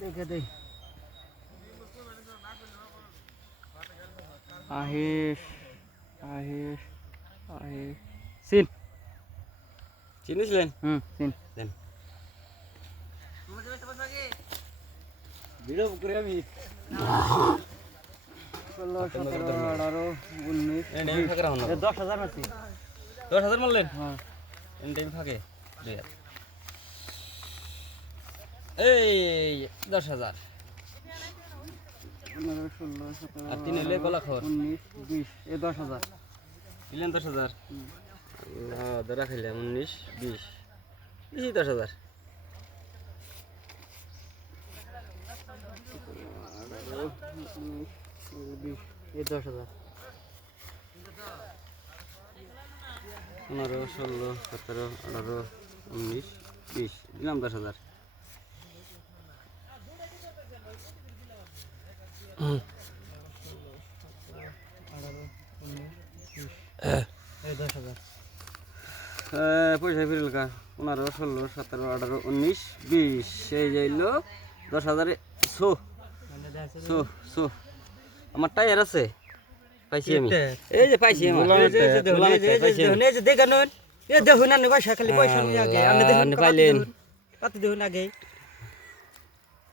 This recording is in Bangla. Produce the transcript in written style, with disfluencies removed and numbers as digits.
দেখে দেই আহিস আহিস আহিস সিন চিনিছিলেন সিন দেন ভিডিও করে আমি 16 17 18 19 10,000 মারছি 10,000 মারলেন হ্যাঁ টাইম ফাঁকে 2,000 এই 10,000 15 16 17 আর তিন হইলে কলা খবর 19 20 এ 10,000 দিলেন 10,000 ধরা খাইলাম 19 20 বেশি 10,000 20 এ 10,000 15 16 17 18 19 20 দিলাম 10,000 পয়সা ফিরল কা 15 16 17 18 19 20 সেই যাইলো 10,000 সো আমার টায়ার আছে পাইছি আমি এই যে পাইছি আমার এই যে দেখুন এ দেখুন না পয়সা খালি পয়সা নিয়ে আগে আপনি দেখুন পাইলেন কত দেখুন আগে